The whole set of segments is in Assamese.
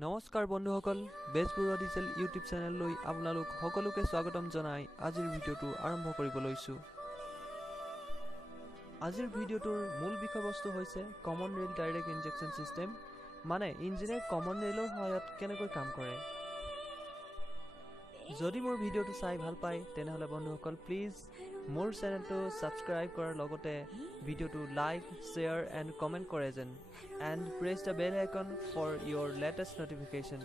নমস্কাৰ বন্ধুসকল বেজপুৰ ডিজেল ইউটিউব চেনেললৈ আপোনালোক সকলোকে স্বাগতম জনাই আজিৰ ভিডিঅ'টো আৰম্ভ কৰিব লৈছো। আজিৰ ভিডিঅ'টোৰ মূল বিষয়বস্তু হৈছে common rail direct injection system, মানে ইঞ্জিনে কমন ৰেলৰ সহায়ত কেনেকৈ কাম কৰে। যদি মোৰ ভিডিঅ'টো চাই ভাল পায় তেনেহলে বন্ধুসকল প্লিজ মোৰ চেনেলটো সাবস্ক্ৰাইব কৰাৰ লগতে ভিডিঅ'টো লাইক, শ্বেয়াৰ এণ্ড কমেণ্ট কৰে যেন and press the bell icon for your latest notification.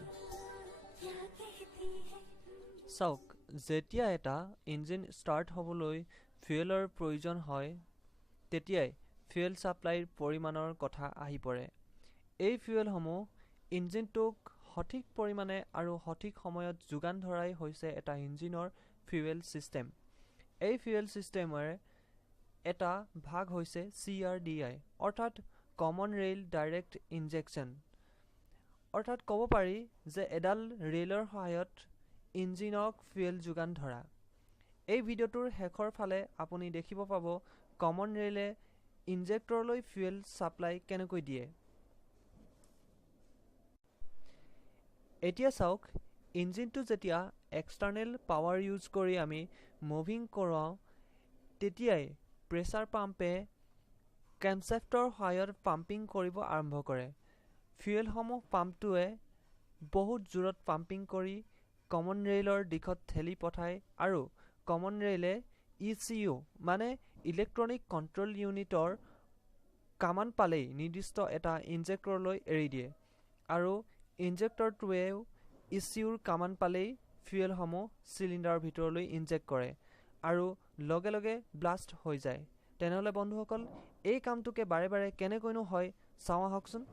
চাওক, যেতিয়া এটা ইঞ্জিন ষ্টাৰ্ট হ'বলৈ ফুয়েলৰ প্ৰয়োজন হয় তেতিয়াই ফুয়েল সাপ্লাইৰ পৰিমাণৰ কথা আহি পৰে। এই ফুয়েলসমূহ ইঞ্জিনটোক সঠিক পৰিমাণে আৰু সঠিক সময়ত যোগান ধৰাই হৈছে এটা ইঞ্জিনৰ ফুয়েল সিস্টেম। এই ফুয়েল সিস্টেমৰ এটা ভাগ হৈছে CRDi অৰ্থাৎ কমন ৰেল ডাইৰেক্ট ইনজেকচন। অৰ্থাৎ ক'ব পাৰি যে এডাল ৰেলৰ সহায়ত ইঞ্জিনক ফুয়েল যোগান ধৰা। এই ভিডিঅ'টোৰ শেষৰ ফালে আপুনি দেখিব পাব কমন ৰেলে ইনজেক্টৰলৈ ফুয়েল সাপ্লাই কেনেকৈ দিয়ে। এতিয়া চাওক, ইঞ্জিনটো যেতিয়া এক্সটাৰ্নেল পাৱাৰ ইউজ কৰি আমি মুভিং কৰাওঁ তেতিয়াই প্ৰেছাৰ পাম্পে কেমশ্যাফ্টৰ সহায়ত পাম্পিং কৰিব আৰম্ভ কৰে। ফুয়েলসমূহ পাম্পটোৱে বহুত জোৰত পাম্পিং কৰি কমন ৰেলৰ দিশত ঠেলি পঠায় আৰু কমন ৰেলে ECU মানে ইলেক্ট্ৰনিক কণ্ট্ৰল ইউনিটৰ কামান পালেই নিৰ্দিষ্ট এটা ইনজেক্টৰলৈ এৰি দিয়ে আৰু ইনজেক্টৰটোৱেও ECUৰ কামান পালেই ফুয়েলসমূহ চিলিণ্ডাৰৰ ভিতৰলৈ ইনজেক্ট কৰে আৰু লগে লগে ব্লাষ্ট হৈ যায়। তেনেহলে বন্ধুসকল এই কামটোকে বাৰে বাৰে কেনেকৈনো হয় চাওঁ আহকচোন।